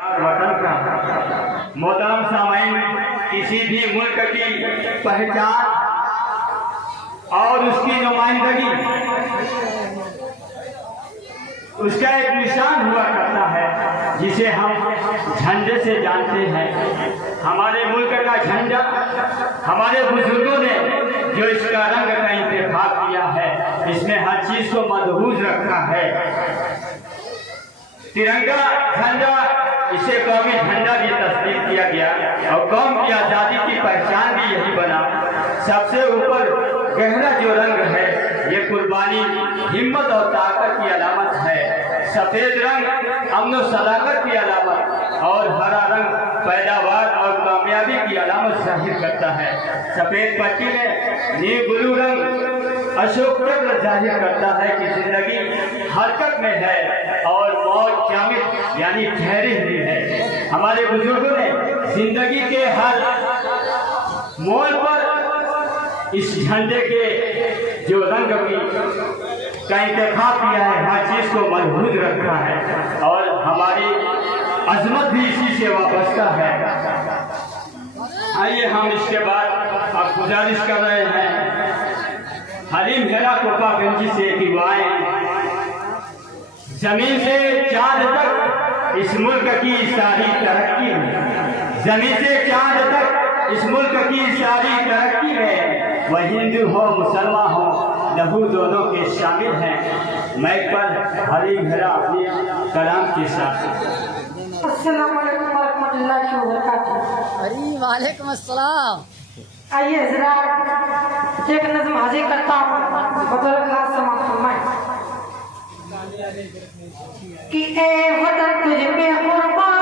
वतन का मोहतरम सामाईन, किसी भी मुल्क की पहचान और उसकी नुमाइंदगी उसका एक निशान हुआ करता है, जिसे हम झंडे से जानते हैं। हमारे मुल्क का झंडा हमारे बुजुर्गों ने जो इसका रंग का इंतखाब किया है, इसमें हर चीज को मदहूज रखा है। तिरंगा झंडा, इसे कौमी झंडा भी तस्दीक किया गया और कौम की आज़ादी की पहचान भी यही बना। सबसे ऊपर गहरा जो रंग है, ये कुर्बानी, हिम्मत और ताकत की अलामत है। सफेद रंग अमन और सदाकत की अलामत और हरा रंग पैदावार और कामयाबी की अलामत जाहिर करता है। सफेद पट्टी में नील ब्लू रंग अशोक चक्र जाहिर करता है कि जिंदगी हरकत में है और मौत क़यामत यानी ठहरी हुई है। हमारे बुजुर्गों ने जिंदगी के हर मोड़ पर इस झंडे के जो रंग का इंतखाब किया है, हर चीज को मजबूत रखा है और हमारी अजमत भी इसी से वाबस्ता है। आइए हम इसके बाद अब गुजारिश कर रहे हैं हलीम हेरा कोपागंजी से कि वाएं जमीन से चांद तक इस मुल्क की सारी तरक्की में, जमीन से चांद तक इस मुल्क की सारी तरक्की में वह हिंदू हो मुसलमान हो, लहू दोनों के शामिल हैं। मैं पर हलीम हेरा अपने कलाम के साथ। अस्सलाम वालेकुम वरहमतुल्लाहि वबरकातुहू। अरे वालेकुम अस्सलाम। आइए जरा एक नज़्म हाजिर करता हूँ बतौर खास समाअत फरमाएं कि ए वतन तुझ पे कुर्बान,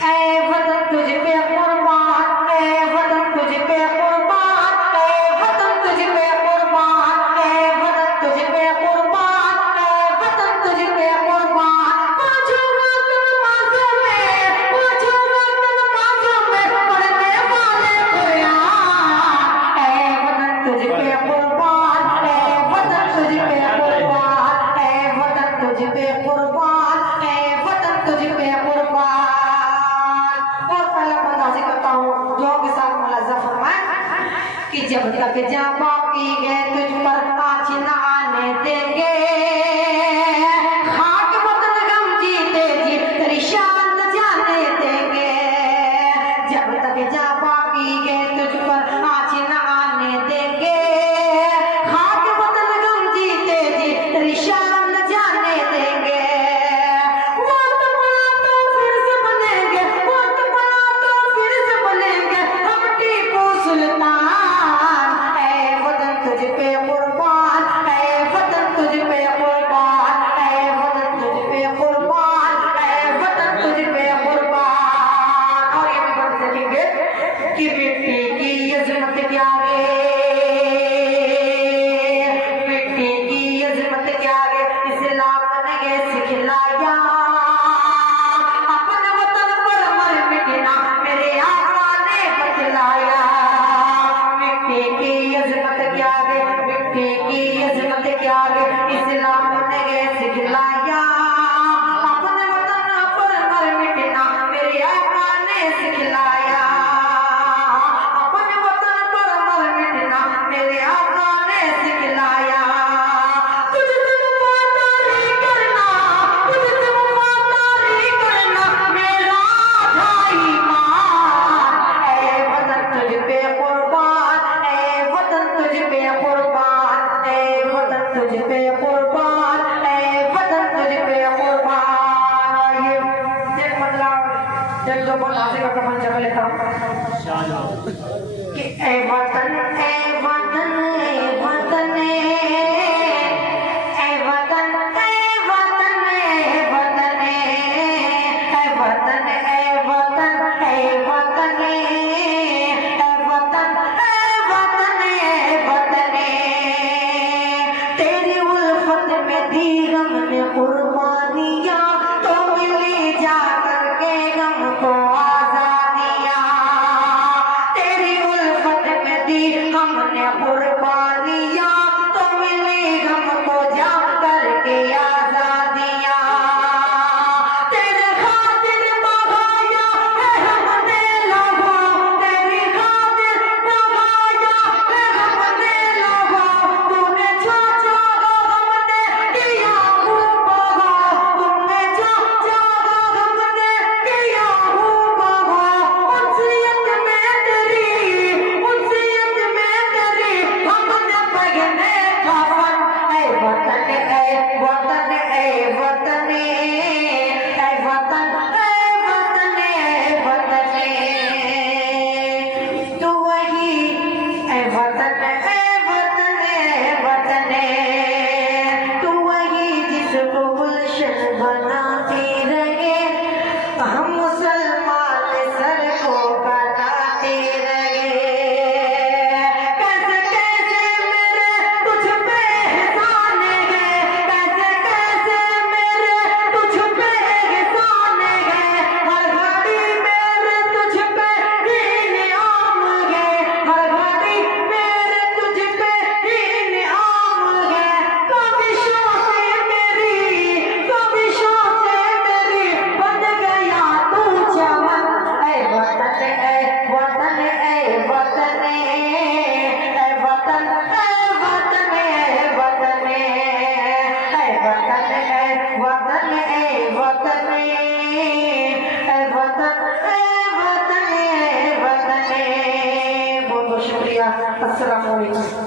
ए वतन तुझ पे कुर्बान, ए वतन तुझ पे कुर्बान, ए वतन तुझ पे कुर्बान, ए वतन तुझ पे कुर्बान, ए वतन तुझ पे कुर्बान। पूछो मत नमाज़ों में, पूछो मत नमाज़ों में पढ़ने वाले कुरान। ए वतन तुझ पे कुर्बान, ए वतन तुझ पे कुर्बान, ए वतन तुझ पे कुर्बान, ए वतन तुझ पे कुर्बान। और पहला बंदा हाजिर करता हूँ दुआ के साथ मुलाज़ा फरमाएं कि जब तक जहाँ बाकी है तुझ पर आँच न आने देंगे, खाक वतन गम जीते जी तेरी शान न जाने देंगे। जब तक जहाँ बाकी है तुझ पर आँच न आने देंगे, खाक वतन गम जीते जी तेरी शान न जाने देंगे। वक्त पड़ा तो फिर से बनेंगे, वक्त पड़ा तो फिर से बनेंगे हम टीपू सुल्तान। ए वतन तुझ पे वतन ए वतन ए वतन ए वतन ए वतन। बहुत बहुत शुक्रिया। अस्सलाम वालेकुम।